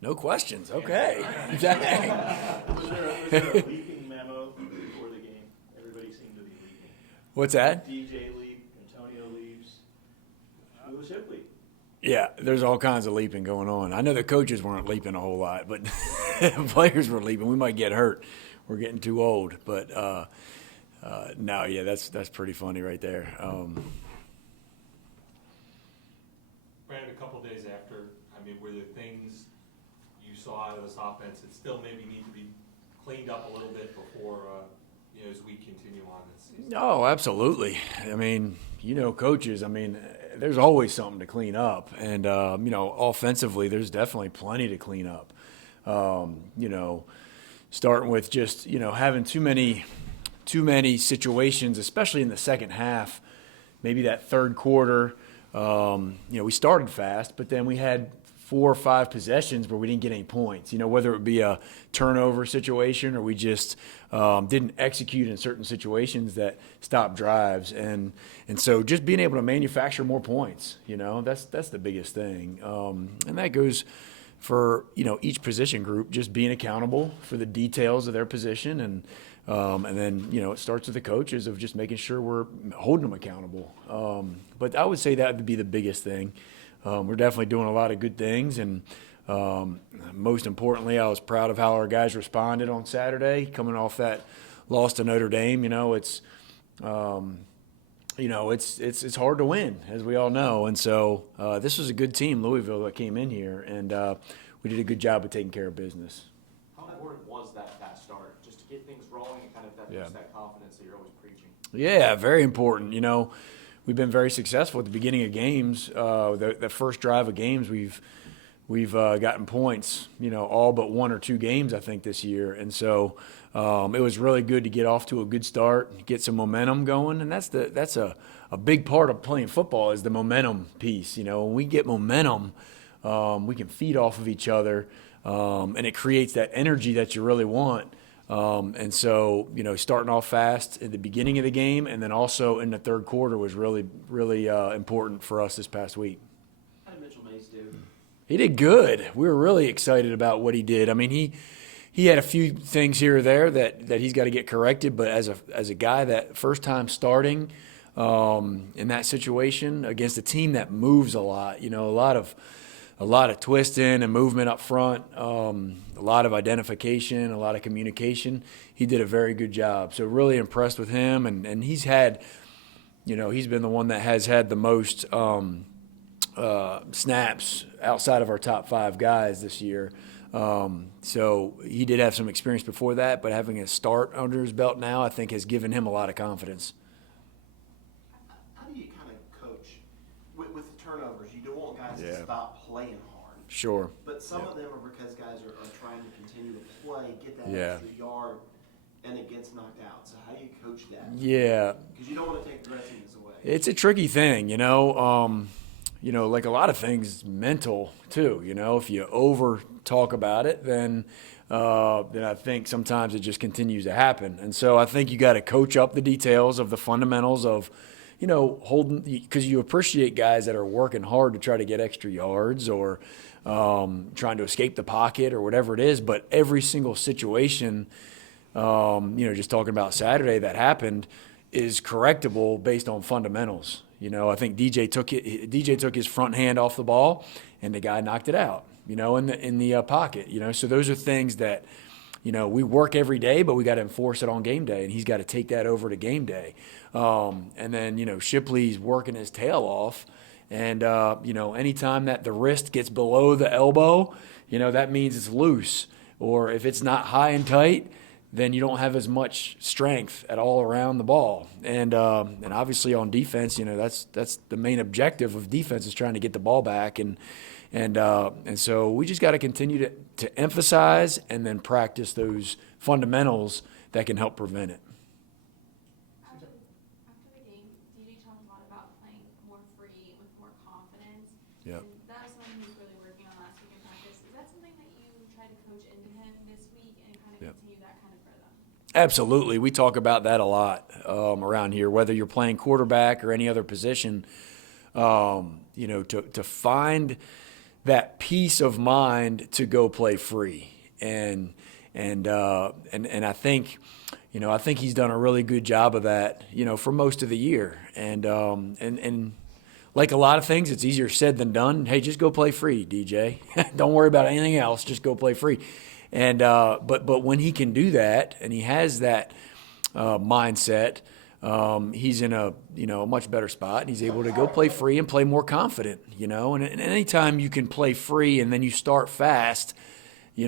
No questions. Okay. Dang. Was there a leaping memo before the game? Everybody seemed to be leaping. What's that? DJ leap, Antonio leaps. Who was hip leap? Yeah, there's all kinds of leaping going on. I know the coaches weren't leaping a whole lot, but players were leaping. We might get hurt. We're getting too old. But no, yeah, that's pretty funny right there. Brandon, a couple days after, I mean, were there things you saw out of this offense that still maybe need to be cleaned up a little bit before, as we continue on this season? Oh, absolutely. I mean, coaches, there's always something to clean up. And, offensively, there's definitely plenty to clean up. Starting with just, having too many situations, especially in the second half, maybe that third quarter. We started fast, but then we had 4 or 5 possessions where we didn't get any points, whether it be a turnover situation or we just didn't execute in certain situations that stopped drives. And so just being able to manufacture more points, that's the biggest thing. And that goes for, each position group, just being accountable for the details of their position. And then, it starts with the coaches of just making sure we're holding them accountable. But I would say that would be the biggest thing. We're definitely doing a lot of good things. And most importantly, I was proud of how our guys responded on Saturday, coming off that loss to Notre Dame. It's hard to win, as we all know. And so this was a good team, Louisville, that came in here. And we did a good job of taking care of business. How important was that start, just to get things rolling and kind of that confidence that you're always preaching? Yeah, very important. We've been very successful at the beginning of games. The first drive of games, we've gotten points, all but 1 or 2 games, I think, this year. And so it was really good to get off to a good start, get some momentum going. And that's a big part of playing football is the momentum piece. When we get momentum, we can feed off of each other, and it creates that energy that you really want. And so, starting off fast at the beginning of the game and then also in the third quarter was really, really important for us this past week. How did Mitchell Mays do? He did good. We were really excited about what he did. I mean, he had a few things here or there that he's got to get corrected, but as a guy that first time starting in that situation against a team that moves a lot, a lot of twisting and movement up front, a lot of identification, a lot of communication. He did a very good job. So really impressed with him, and he's had, he's been the one that has had the most snaps outside of our top 5 guys this year. So he did have some experience before that, but having a start under his belt now, I think, has given him a lot of confidence. How do you kind of coach with the turnovers? You don't want guys to stop playing hard. Sure. But some of them are because guys are trying to continue to play, get that extra yard, and it gets knocked out. So how do you coach that? Yeah. Because you don't want to take the rest of this away. It's a tricky thing, like a lot of things, mental too. If you over talk about it, then I think sometimes it just continues to happen. And so I think you got to coach up the details of the fundamentals of, holding, because you appreciate guys that are working hard to try to get extra yards or trying to escape the pocket or whatever it is. But every single situation, just talking about Saturday that happened, is correctable based on fundamentals. I think DJ took his front hand off the ball, and the guy knocked it out. In the pocket. So those are things that, we work every day, but we got to enforce it on game day, and he's got to take that over to game day. And then Shipley's working his tail off, and anytime that the wrist gets below the elbow, that means it's loose. Or if it's not high and tight, then you don't have as much strength at all around the ball. And obviously on defense, that's the main objective of defense is trying to get the ball back. And so we just got to continue to emphasize and then practice those fundamentals that can help prevent it. After the game, DJ talked a lot about playing more free with more confidence. Yep. And that was something he was really working on last week in practice. Is that something that you try to coach into him this week and kind of continue that kind of rhythm? Absolutely. We talk about that a lot around here, whether you're playing quarterback or any other position, to find that peace of mind to go play free. And I think, I think he's done a really good job of that, for most of the year. And like a lot of things, it's easier said than done. Hey, just go play free, DJ. Don't worry about anything else. Just go play free. And but when he can do that, and he has that mindset, he's in a a much better spot, and he's able to go play free and play more confident. And anytime you can play free and then you start fast, you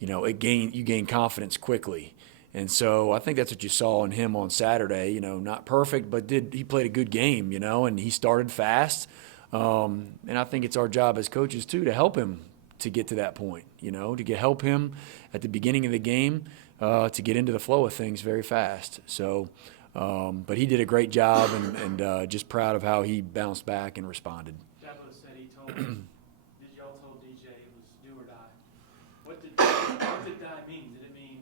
gain confidence quickly. And so I think that's what you saw in him on Saturday. Not perfect, but he played a good game. And he started fast. And I think it's our job as coaches too to help him to get to that point. Help him at the beginning of the game to get into the flow of things very fast. So, but he did a great job, and just proud of how he bounced back and responded. Dabo said he told y'all told DJ it was do or die. What did die mean? Did it mean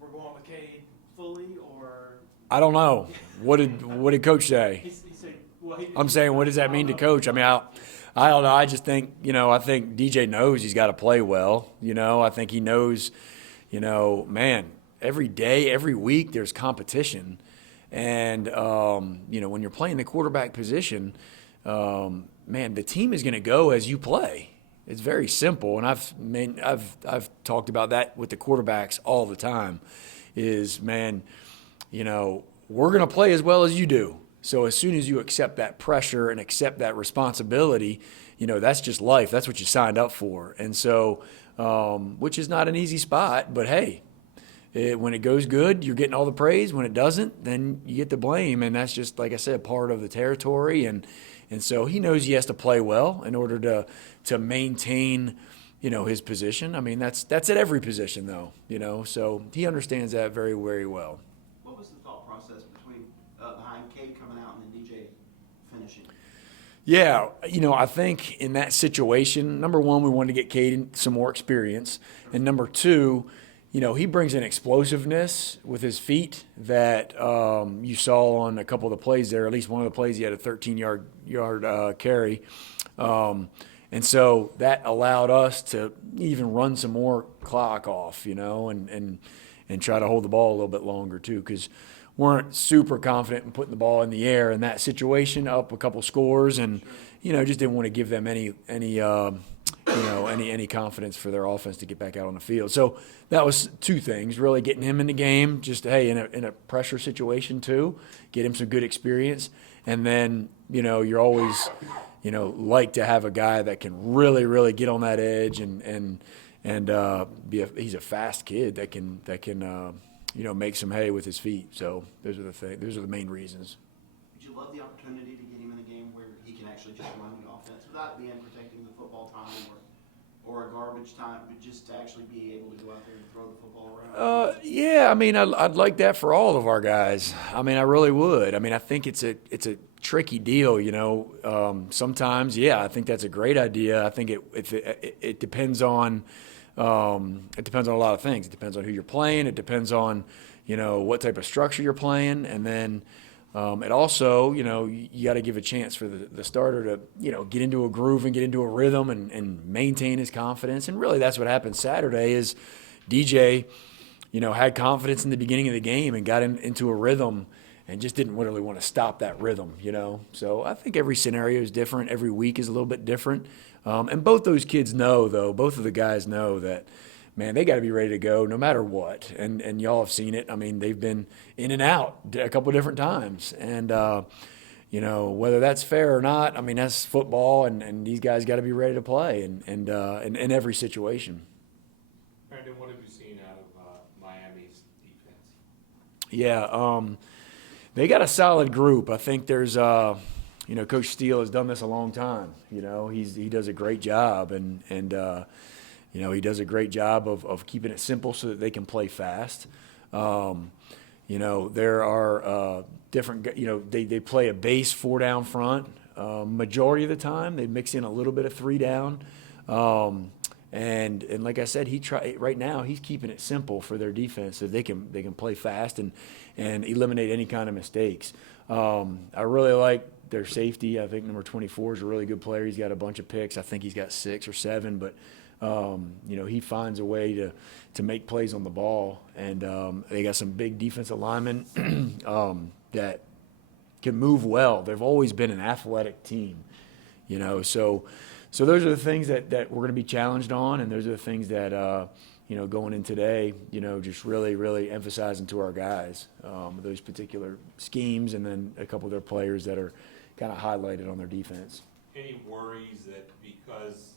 we're going with Cade fully, or? I don't know. What did Coach say? He said, well, I'm saying, what does that mean to Coach? I mean, I don't know. I just think, I think DJ knows he's got to play well. I think he knows, man, every day, every week there's competition. And, when you're playing the quarterback position, man, the team is going to go as you play. It's very simple. And I've talked about that with the quarterbacks all the time is, man, we're going to play as well as you do. So as soon as you accept that pressure and accept that responsibility, that's just life. That's what you signed up for. And so, which is not an easy spot, but hey, when it goes good, you're getting all the praise. When it doesn't, then you get the blame. And that's just, like I said, part of the territory. And so he knows he has to play well in order to maintain, his position. I mean, that's at every position though, so he understands that very, very well. What was the thought process behind Cade coming out and then DJ finishing? Yeah, I think in that situation, number one, we wanted to get Cade some more experience. And number two, he brings an explosiveness with his feet that you saw on a couple of the plays there. At least one of the plays, he had a 13-yard carry. And so that allowed us to even run some more clock off, and try to hold the ball a little bit longer too, because weren't super confident in putting the ball in the air in that situation, up a couple scores, and just didn't want to give them any confidence for their offense to get back out on the field. So that was two things, really getting him in the game, just hey, in a pressure situation too, get him some good experience, and then you're always like to have a guy that can really, really get on that edge and he's a fast kid that can make some hay with his feet. So those are the main reasons. Would you love the opportunity to get him in a game where he can actually just run the offense without being protecting the football time or a garbage time, but just to actually be able to go out there and throw the football around? Yeah, I mean, I'd like that for all of our guys. I mean, I really would. I mean, I think it's a tricky deal, sometimes, yeah, I think that's a great idea. I think it depends on a lot of things. It depends on who you're playing. It depends on, what type of structure you're playing. And then it also, you got to give a chance for the starter to, get into a groove and get into a rhythm and maintain his confidence. And really that's what happened Saturday is DJ, had confidence in the beginning of the game and got into a rhythm and just didn't really want to stop that rhythm, So I think every scenario is different. Every week is a little bit different. And both those kids know, though, both of the guys know that, man, they got to be ready to go no matter what. And y'all have seen it. I mean, they've been in and out a couple of different times. And, whether that's fair or not, I mean, that's football, and these guys got to be ready to play in every situation. Brandon, what have you seen out of Miami's defense? Yeah, they got a solid group. I think there's, Coach Steele has done this a long time. He does a great job, and he does a great job of keeping it simple so that they can play fast. There are different. They play a base 4-down front majority of the time. They mix in a little bit of 3-down. And like I said, right now he's keeping it simple for their defense so they can play fast and eliminate any kind of mistakes. I really like their safety. I think number 24 is a really good player. He's got a bunch of picks. I think he's got 6 or 7, but he finds a way to make plays on the ball. And they got some big defensive linemen that can move well. They've always been an athletic team, So those are the things that we're going to be challenged on, and those are the things that, going in today, just really, really emphasizing to our guys, those particular schemes, and then a couple of their players that are kind of highlighted on their defense. Any worries that because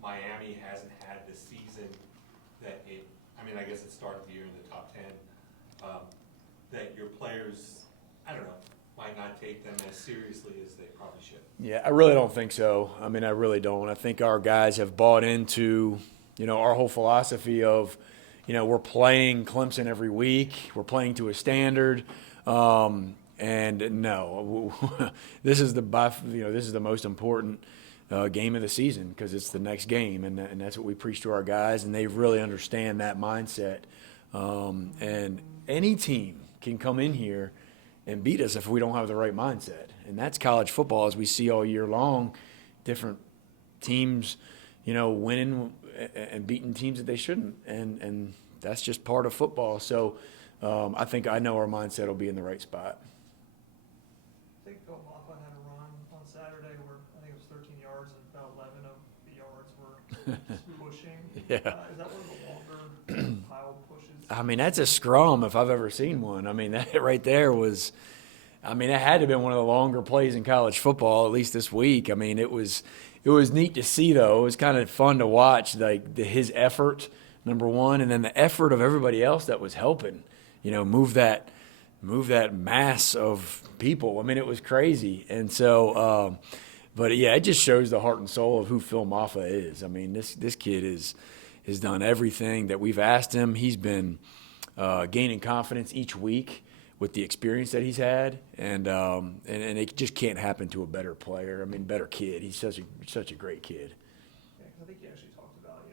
Miami hasn't had the season that I guess it started the year in the top 10, that your players, I don't know, might not take them as seriously as they probably should? Yeah, I really don't think so. I really don't. I think our guys have bought into, our whole philosophy of, we're playing Clemson every week. We're playing to a standard. And no, this is the most important game of the season because it's the next game, and that's what we preach to our guys, and they really understand that mindset. And any team can come in here and beat us if we don't have the right mindset. And that's college football, as we see all year long, different teams, winning and beating teams that they shouldn't. And that's just part of football. So I know our mindset will be in the right spot. I think Phil Mafah had a run on Saturday where I think it was 13 yards and about 11 of the yards were just pushing. Yeah. Is that one of the longer pile pushes? That's a scrum if I've ever seen one. That right there was – it had to have been one of the longer plays in college football, at least this week. It was neat to see, though. It was kind of fun to watch, his effort, number one, and then the effort of everybody else that was helping, move that mass of people. It was crazy. And so, but yeah, it just shows the heart and soul of who Phil Mafah is. This kid has done everything that we've asked him. He's been gaining confidence each week with the experience that he's had, and it just can't happen to a better player. Better kid. He's such a great kid. Yeah, because I think he actually talked about,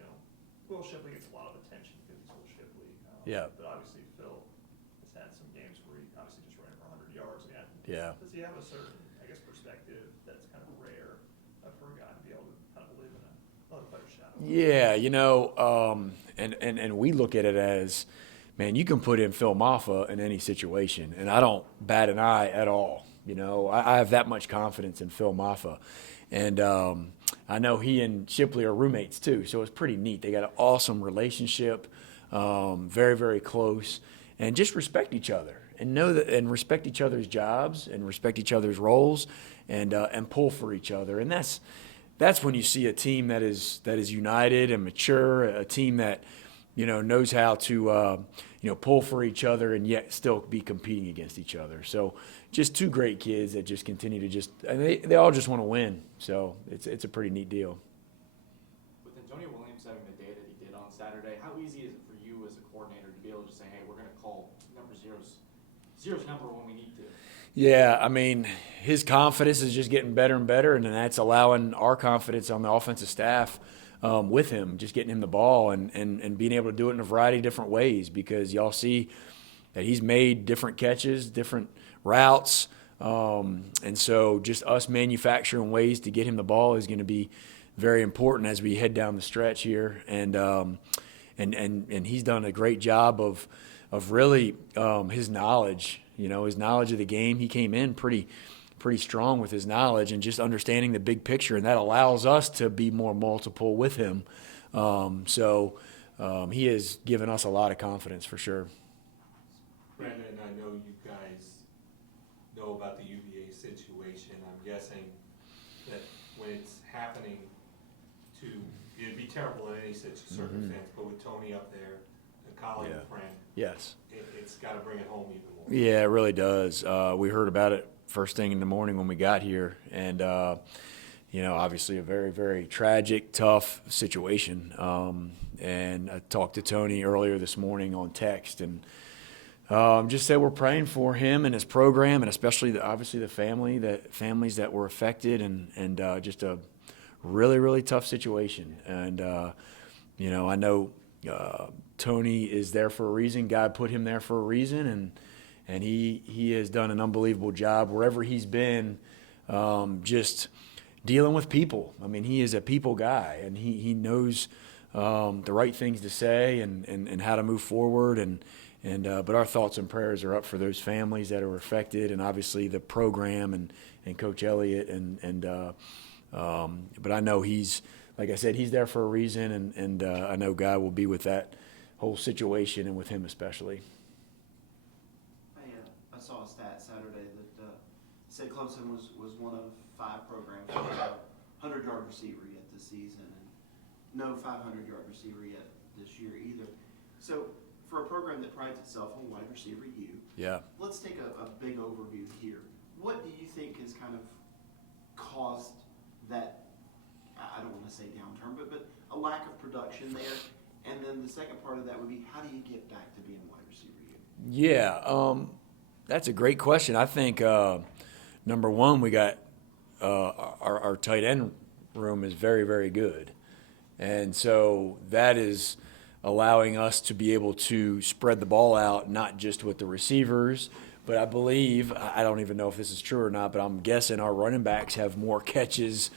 Will Shipley gets a lot of attention because he's Will Shipley. Yeah. But obviously Phil has had some games where he obviously just ran for 100 yards. Yeah. Does he have a certain, perspective that's kind of rare for a guy to be able to kind of live in another player's shadow? Yeah, and we look at it as, man, you can put in Phil Mafah in any situation, and I don't bat an eye at all. I have that much confidence in Phil Mafah. And I know he and Shipley are roommates too, so it's pretty neat. They got an awesome relationship, very, very close, and just respect each other and know that, and respect each other's jobs and respect each other's roles, and pull for each other. And that's when you see a team that is united and mature, a team that knows how to pull for each other and yet still be competing against each other. So just two great kids that just continue to and they all just want to win. So it's a pretty neat deal. With Antonio Williams having the day that he did on Saturday, how easy is it for you as a coordinator to be able to say, hey, we're going to call zero's number when we need to? Yeah, his confidence is just getting better and better, and then that's allowing our confidence on the offensive staff with him, just getting him the ball and being able to do it in a variety of different ways, because y'all see that he's made different catches, different routes, and so just us manufacturing ways to get him the ball is going to be very important as we head down the stretch here. And he's done a great job of really his knowledge, his knowledge of the game. He came in pretty strong with his knowledge and just understanding the big picture, and that allows us to be more multiple with him. So he has given us a lot of confidence for sure. Brandon, I know you guys know about the UVA situation. I'm guessing that when it's happening it'd be terrible in any such circumstance, but with Tony up there, a colleague, friend, yes, it's got to bring it home even more. Yeah, it really does. We heard about it first thing in the morning when we got here, and obviously a very, very tragic, tough situation. And I talked to Tony earlier this morning on text, and just said we're praying for him and his program, and especially obviously the families that were affected, and just a really, really tough situation. And I know Tony is there for a reason. God put him there for a reason, and he has done an unbelievable job wherever he's been, just dealing with people. I mean, he is a people guy, and he knows the right things to say and how to move forward. But our thoughts and prayers are up for those families that are affected, and obviously the program and Coach Elliott but I know like I said, he's there for a reason, and I know God will be with that whole situation and with him especially. I saw a stat Saturday that said Clemson was one of 5 programs with a 100-yard receiver yet this season, and no 500-yard receiver yet this year either. So for a program that prides itself on wide receiver Yeah. let's take a big overview here. What do you think has kind of caused that, I don't want to say downturn, but a lack of production there? And then the second part of that would be, how do you get back to being wide receiver U? Yeah, that's a great question. I think number one, we got our tight end room is very, very good, and so that is allowing us to be able to spread the ball out, not just with the receivers, but I believe, I don't even know if this is true or not, but I'm guessing our running backs have more catches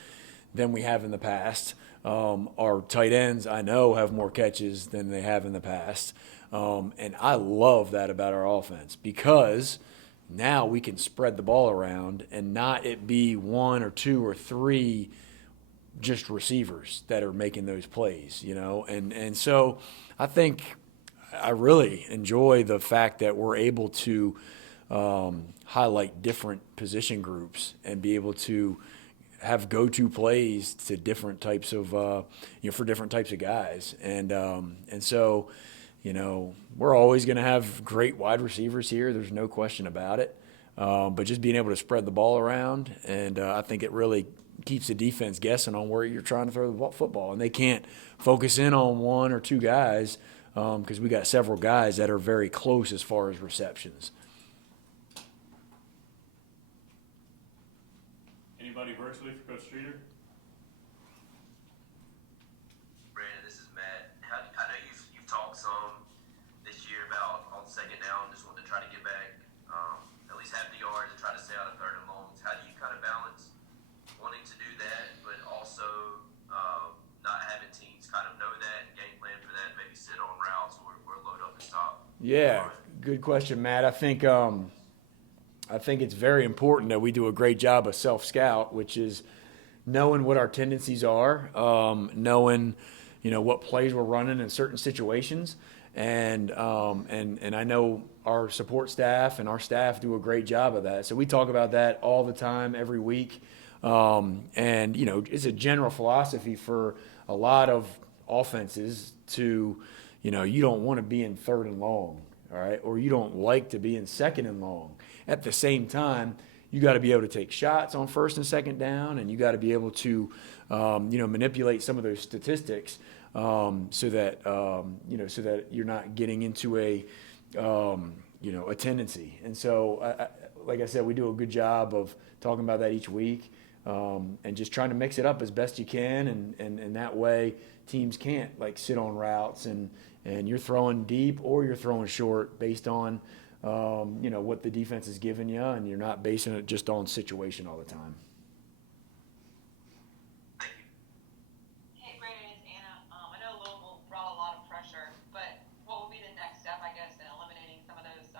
than we have in the past. Our tight ends, I know, have more catches than they have in the past. And I love that about our offense, because now we can spread the ball around and not it be 1 or 2 or 3 just receivers that are making those plays, And so I think I really enjoy the fact that we're able to highlight different position groups and be able to have go-to plays to different types of, for different types of guys. And so, we're always going to have great wide receivers here. There's no question about it. But just being able to spread the ball around, and I think it really keeps the defense guessing on where you're trying to throw the football. And they can't focus in on 1 or 2 guys because we got several guys that are very close as far as receptions. Anybody virtually for Coach Streeter? Brandon, this is Matt. I know you've talked some this year about on second down, just wanted to try to get back at least half the yards and try to stay out of 3rd and longs. How do you kind of balance wanting to do that, but also not having teams kind of know that, game plan for that, maybe sit on routes or load up and stop? Yeah, good question, Matt. I think it's very important that we do a great job of self-scout, which is knowing what our tendencies are, knowing, what plays we're running in certain situations. And I know our support staff and our staff do a great job of that. So we talk about that all the time, every week. It's a general philosophy for a lot of offenses to, you don't want to be in 3rd and long, all right? Or you don't like to be in 2nd and long. At the same time, you got to be able to take shots on 1st and 2nd down, and you got to be able to, manipulate some of those statistics so that you're not getting into a tendency. And so, like I said, we do a good job of talking about that each week and just trying to mix it up as best you can, and that way teams can't sit on routes and you're throwing deep or you're throwing short based on what the defense is giving you, and you're not basing it just on situation all the time. Hey, Brandon, it's Anna. I know Louisville brought a lot of pressure, but what would be the next step, I guess, in eliminating some of those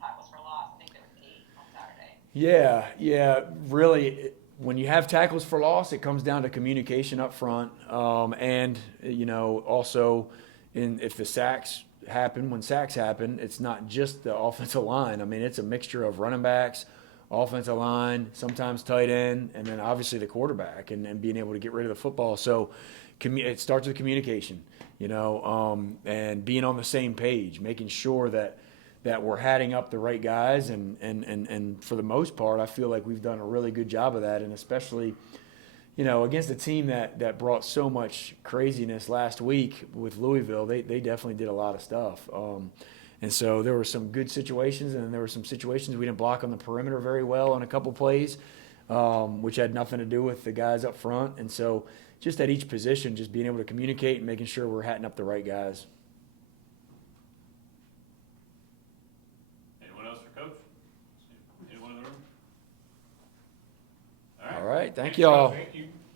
tackles for loss? I think there was 8 on Saturday. Yeah, really. When you have tackles for loss, it comes down to communication up front, and also if the sacks happen, when sacks happen, it's not just the offensive line. I mean, it's a mixture of running backs, offensive line, sometimes tight end, and then obviously the quarterback and being able to get rid of the football. So it starts with communication, and being on the same page, making sure that we're hatting up the right guys. And for the most part, I feel like we've done a really good job of that, and especially against a team that brought so much craziness last week with Louisville, they definitely did a lot of stuff. And so there were some good situations, and there were some situations we didn't block on the perimeter very well on a couple plays, which had nothing to do with the guys up front. And so, just at each position, just being able to communicate and making sure we're hatting up the right guys. Anyone else for Coach? Anyone in the room? All right, thank Thanks, y'all. Coach. Thank you.